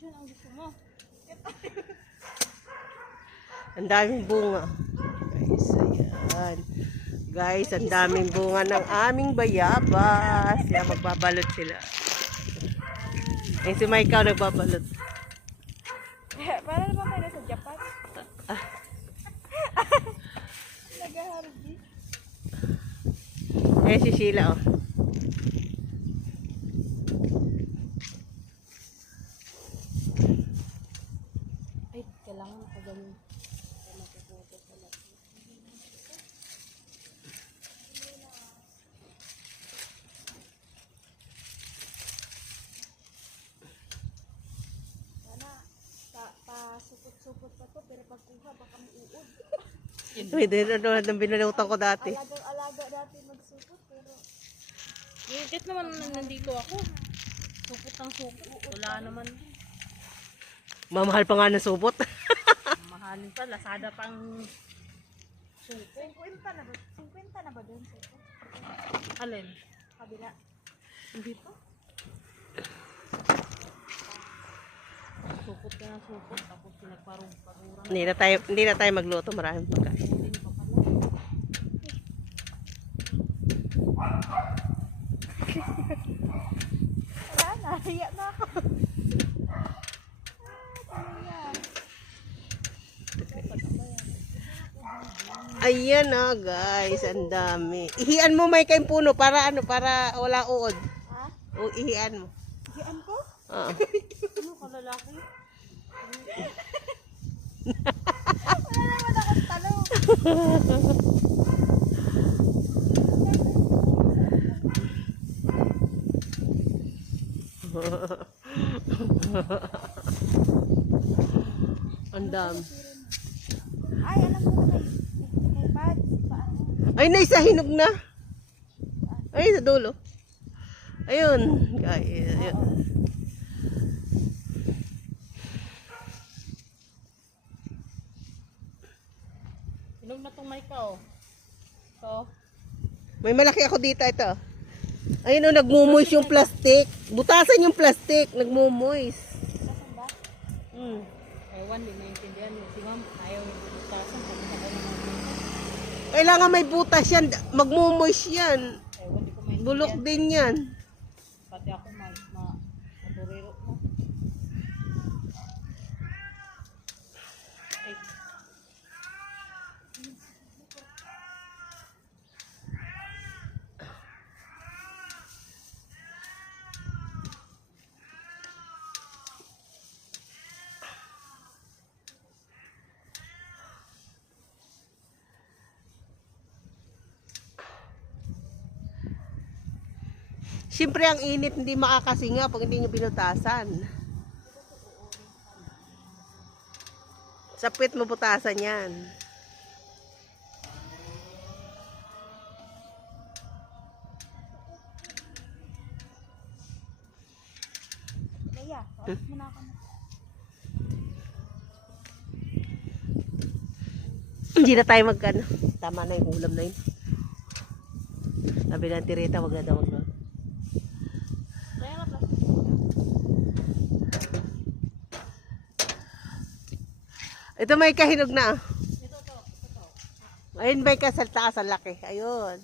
Diyan ang gusto mo. Ang daming bunga. Guys, ayan. Guys, ang daming bunga ng aming bayabas. Kaya magbabalot sila. Eh, si Maikaw nagbabalot. Para naman tayo sa Japan. Nag-harvest. Eh, si Sheila, oh. Ay, kailangan pa ganun. Supot-supot pa to, pero pagkuha baka mauud. Uy, doon binalutan ko dati. Alaga dati magsupot, pero... Kahit naman nandito ako. Supot ng supot. Wala naman. Mamahal pa nga ng supot. Mahalin pa, Lazada pang supot. 50 na ba doon supot? Alin? Kabila. Dito? Supot ka ng supot, tapos pinagparurang. Hindi na tayo magluto, maraming pagkain. Wala na, hiya na ako. Ayan na, guys, ang dami. Ihian mo may kayong puno para para wala uod. Ha? O ihian mo. Hiyan ko? Oo. Ano ka lalaki? Wala naman akong tanong. Ang dami. Ay, alam ko na may pads. Paano? Ay, naisa hinog na. Ay, sa dulo. Ayun, guys. Ayun. Inom na itong mic ka, oh. So, May malaki ako dito, ito. Ayun, oh, nagmumoist yung plastic. Butasan yung plastic, nagmumoist. saan ba? Ewan, di maintindihan. Si ma'am, ayaw yung butasan. Kailangan may butas yan. Magmumoist yan. Ewan, di ko maintindihan. Bulok din yan. Pati ako maturiro mo. Ay. Siyempre, ang init hindi makakasinga pag hindi nyo binutasan. Sa puwet mo butasan yan. Kaya, oras mo na ako. Hindi na tayo magkano. Tama na yung ulam na yun. Sabi ng Tirita, wag na daw magkano. Kaya nga plastic. Ito may kahinog na. Ito. Ayun may kasaltaas ang laki. Ayun.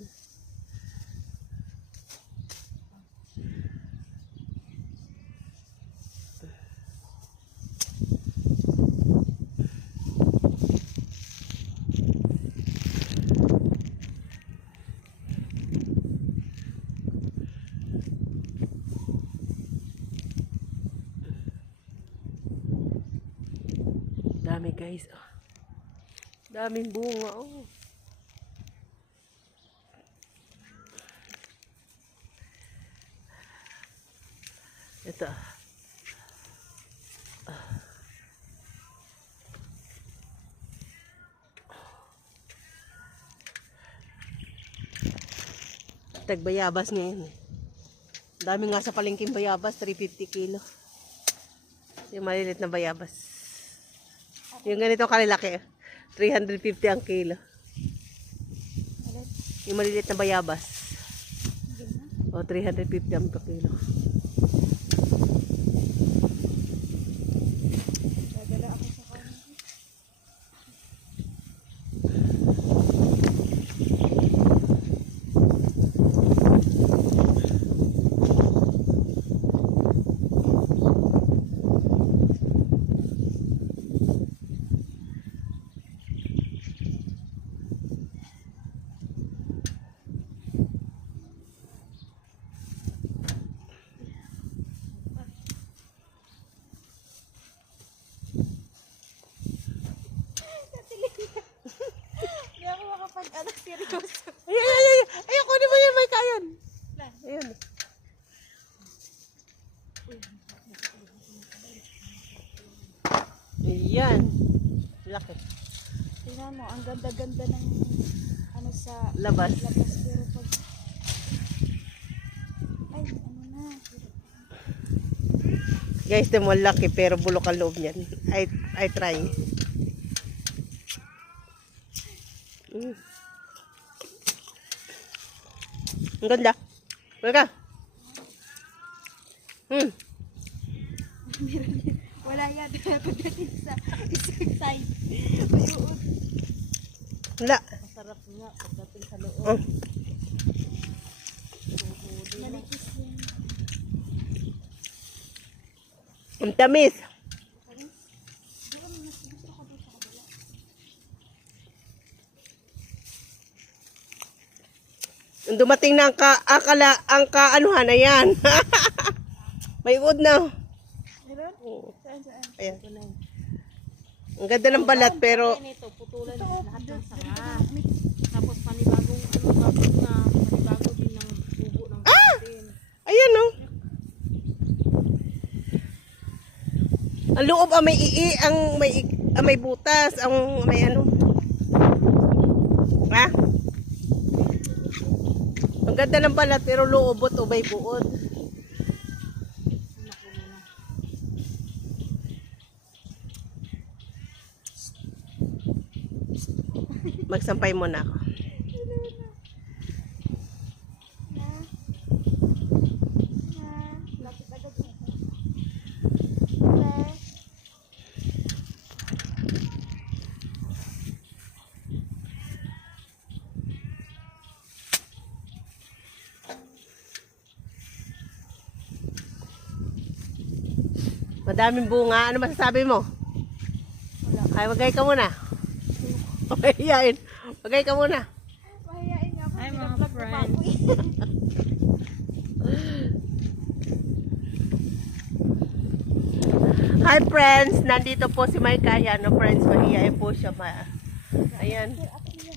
Dami guys. Oh. Daming bunga. Oh. Ito. Tagbayabas ngayon. Dami nga sa palengking bayabas, 350 kilo. Yung malilit na bayabas. Yung ganito kalilaki, 350 ang kilo. Yung malilit na bayabas. O, 350 ang kilo. Ano, seryoso? Ay, kunin mo yung may kayan. Ayun. Ayan. Laki. Tingnan mo, ang ganda-ganda ng ano sa Labas. pero pag ay, ano na. Guys, ito mo laki pero bulok ang loob niyan. I try. Ang ganda. Wala ka. Wala yan. Pagdating sa isang side. Mayuot. Wala. Masarap nga pagdating sa loob. Malikis yan. Ang tamis. Dumating na ang kaanuhan na yan. May uod na. Meron? Oo. Saan, saan? Ayan. Ang ganda ng balat pero Ito, putulan lahat ng sanga. Tapos panibago din ng bubo ng din. ayan oh. Ang loob ang may may butas, ang may ano. Ha? Ang ganda ng balat pero loobot o may buod. Magsampay muna ako. Lapit agad. Madaming bunga. Ano masasabi mo? Wala. Ay, magay ka muna. Mahihain. Magay ka muna. Mahihain niya ako. Hi, mga Pinag-vlog pa friends. ako eh. Hi friends, nandito po si Mike. Ayan, no friends, mahihain po siya. Ayan. Ako niya.